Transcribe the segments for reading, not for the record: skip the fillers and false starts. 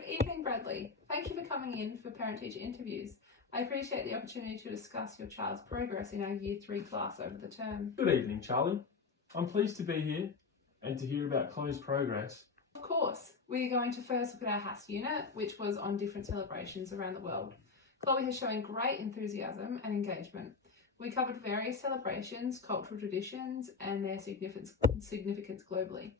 Good evening, Bradley. Thank you for coming in for parent-teacher interviews. I appreciate the opportunity to discuss your child's progress in our Year 3 class over the term. Good evening, Charlie. I'm pleased to be here and to hear about Chloe's progress. Of course, we're going to first look at our HAS unit, which was on different celebrations around the world. Chloe has shown great enthusiasm and engagement. We covered various celebrations, cultural traditions, and their significance globally.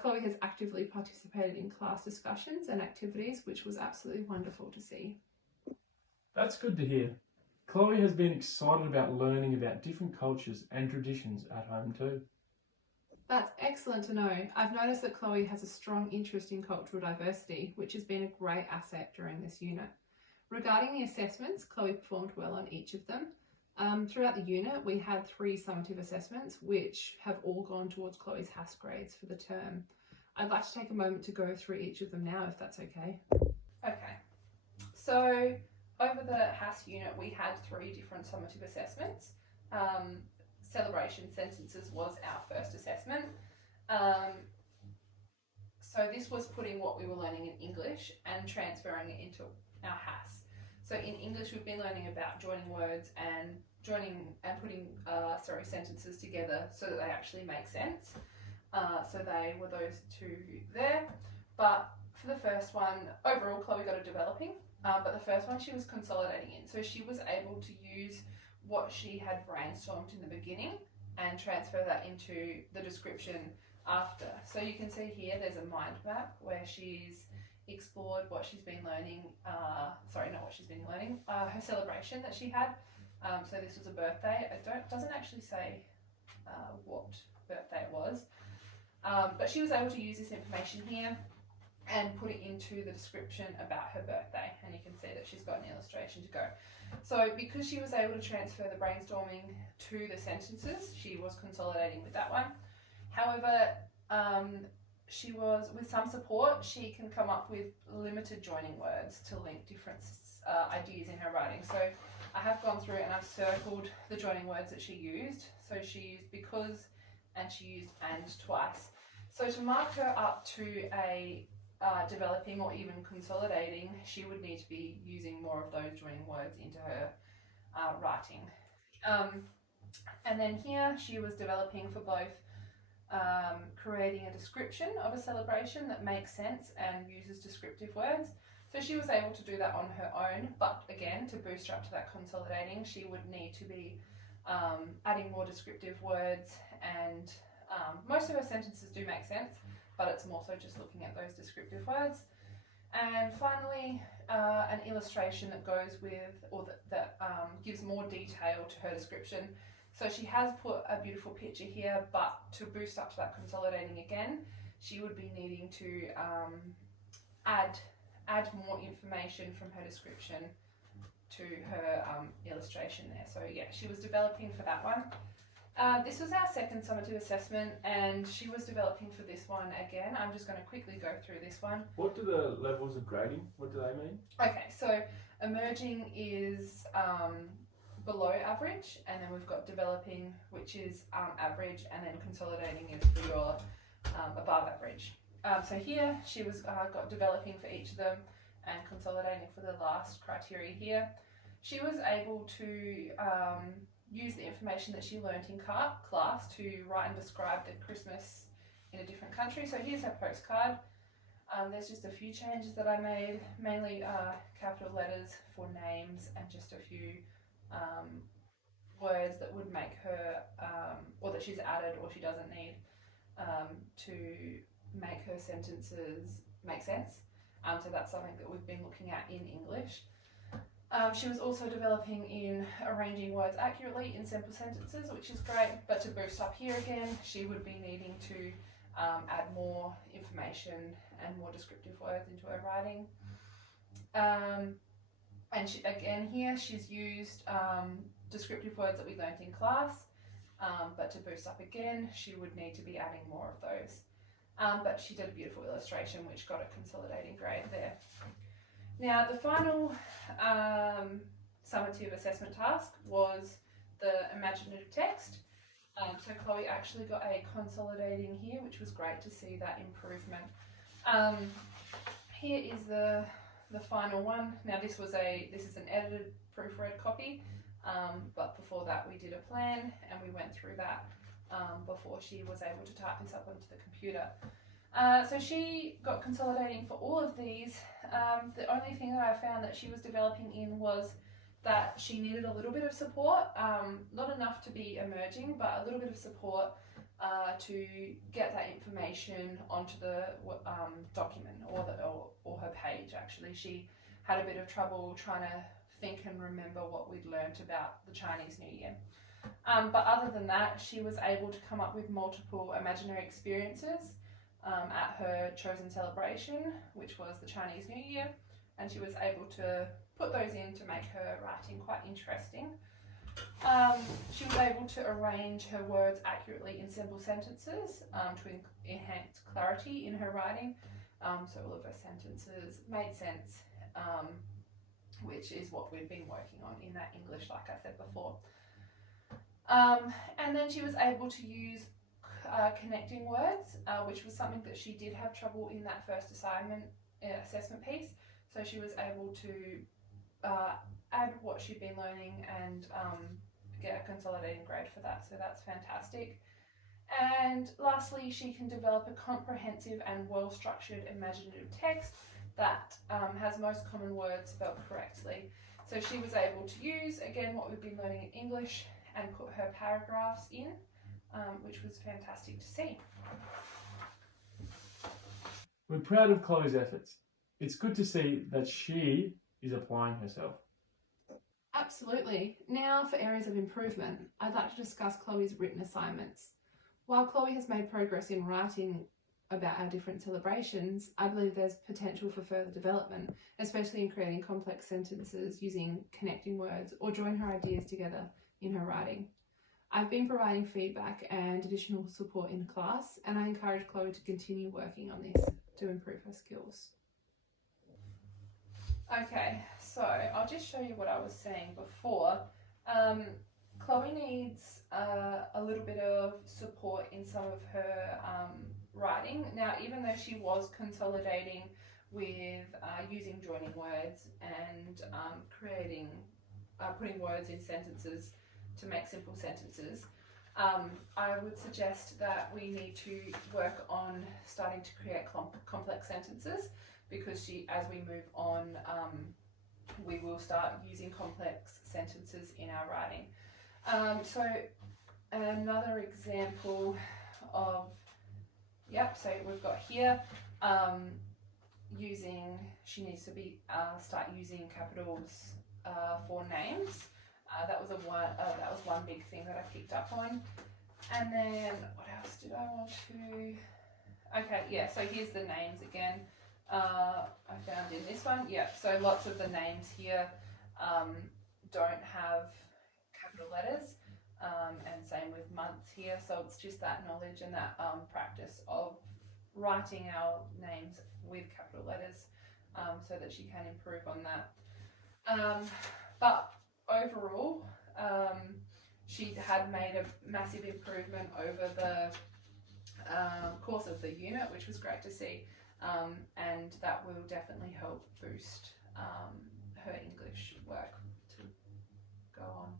Chloe has actively participated in class discussions and activities, which was absolutely wonderful to see. That's good to hear. Chloe has been excited about learning about different cultures and traditions at home too. That's excellent to know. I've noticed that Chloe has a strong interest in cultural diversity, which has been a great asset during this unit. Regarding the assessments, Chloe performed well on each of them. Throughout the unit, we had 3 summative assessments, which have all gone towards Chloe's HAS grades for the term. I'd like to take a moment to go through each of them now, if that's okay. Okay, so over the HAS unit, we had 3 different summative assessments. Celebration sentences was our first assessment. So this was putting what we were learning in English and transferring it into our HAS. So in English, we've been learning about joining words and putting sentences together so that they actually make sense. So they were those 2 there. But for the first one, overall, Chloe got a developing. But the first one she was consolidating in. So she was able to use what she had brainstormed in the beginning and transfer that into the description after. So you can see here there's a mind map where she's explored what she's been learning, her celebration that she had. So this was a birthday. It doesn't actually say what birthday it was, but she was able to use this information here and put it into the description about her birthday, and you can see that she's got an illustration to go. So because she was able to transfer the brainstorming to the sentences, she was consolidating with that one. However, she was, with some support, she can come up with limited joining words to link different ideas in her writing. So I have gone through and I've circled the joining words that she used. So she used because and she used and twice. So to mark her up to a developing or even consolidating, she would need to be using more of those joining words into her writing. And then here she was developing for both creating a description of a celebration that makes sense and uses descriptive words. So she was able to do that on her own, but again, to boost her up to that consolidating, she would need to be adding more descriptive words, and most of her sentences do make sense, but it's more so just looking at those descriptive words. And finally, an illustration that goes with, or that gives more detail to her description. So she has put a beautiful picture here, but to boost up to that consolidating again, she would be needing to add more information from her description to her illustration there. So yeah, she was developing for that one. This was our second summative assessment, and she was developing for this one again. I'm just going to quickly go through this one. What do the levels of grading, what do they mean? Okay, so emerging is below average, and then we've got developing, which is average, and then consolidating is for your above average. So here she was got developing for each of them and consolidating for the last criteria here. She was able to use the information that she learnt in class to write and describe the Christmas in a different country. So here's her postcard. There's just a few changes that I made, mainly capital letters for names and just a few words that would make her, or that she's added or she doesn't need to make her sentences make sense. So that's something that we've been looking at in English. She was also developing in arranging words accurately in simple sentences, which is great, but to boost up here again, she would be needing to add more information and more descriptive words into her writing. And she, again here, she's used descriptive words that we learnt in class, but to boost up again, she would need to be adding more of those. But she did a beautiful illustration which got a consolidating grade there. Now the final summative assessment task was the imaginative text. So Chloe actually got a consolidating here, which was great to see that improvement. here is the final one. Now this is an edited proofread copy, but before that we did a plan and we went through that before she was able to type this up onto the computer. So she got consolidating for all of these. The only thing that I found that she was developing in was that she needed a little bit of support, not enough to be emerging, but a little bit of support to get that information onto the document or her page. Actually, she had a bit of trouble trying to think and remember what we'd learnt about the Chinese New Year. But other than that, she was able to come up with multiple imaginary experiences at her chosen celebration, which was the Chinese New Year, and she was able to put those in to make her writing quite interesting. She was able to arrange her words accurately in simple sentences to enhance clarity in her writing. So all of her sentences made sense, which is what we've been working on in that English, like I said before. And then she was able to use connecting words, which was something that she did have trouble in that first assessment piece. So she was able to add what she'd been learning and get a consolidating grade for that. So that's fantastic. And lastly, she can develop a comprehensive and well-structured imaginative text that has most common words spelled correctly. So she was able to use, again, what we've been learning in English and put her paragraphs in, which was fantastic to see. We're proud of Chloe's efforts. It's good to see that she is applying herself. Absolutely. Now for areas of improvement, I'd like to discuss Chloe's written assignments. While Chloe has made progress in writing about our different celebrations, I believe there's potential for further development, especially in creating complex sentences using connecting words or drawing her ideas together in her writing. I've been providing feedback and additional support in class, and I encourage Chloe to continue working on this to improve her skills. Okay, so I'll just show you what I was saying before. Chloe needs a little bit of support in some of her writing. Now, even though she was consolidating with using joining words and putting words in sentences to make simple sentences, I would suggest that we need to work on starting to create complex sentences, because as we move on, we will start using complex sentences in our writing. So another example of, so we've got here, she needs to start using capitals for names. That was one big thing that I picked up on. And then what else did I want to? Okay, yeah. So here's the names again. I found in this one. Yeah. So lots of the names here don't have capital letters, and same with months here. So it's just that knowledge and that practice of writing our names with capital letters, so that she can improve on that. But overall, she had made a massive improvement over the course of the unit, which was great to see, and that will definitely help boost her English work to go on.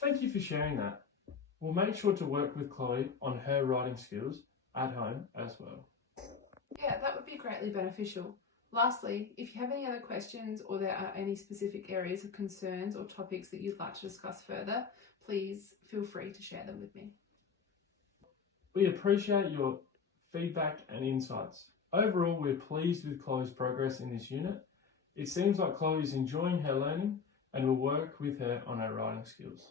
Thank you for sharing that. We'll make sure to work with Chloe on her writing skills at home as well. Yeah, that would be greatly beneficial. Lastly, if you have any other questions or there are any specific areas of concerns or topics that you'd like to discuss further, please feel free to share them with me. We appreciate your feedback and insights. Overall, we're pleased with Chloe's progress in this unit. It seems like Chloe is enjoying her learning and will work with her on her writing skills.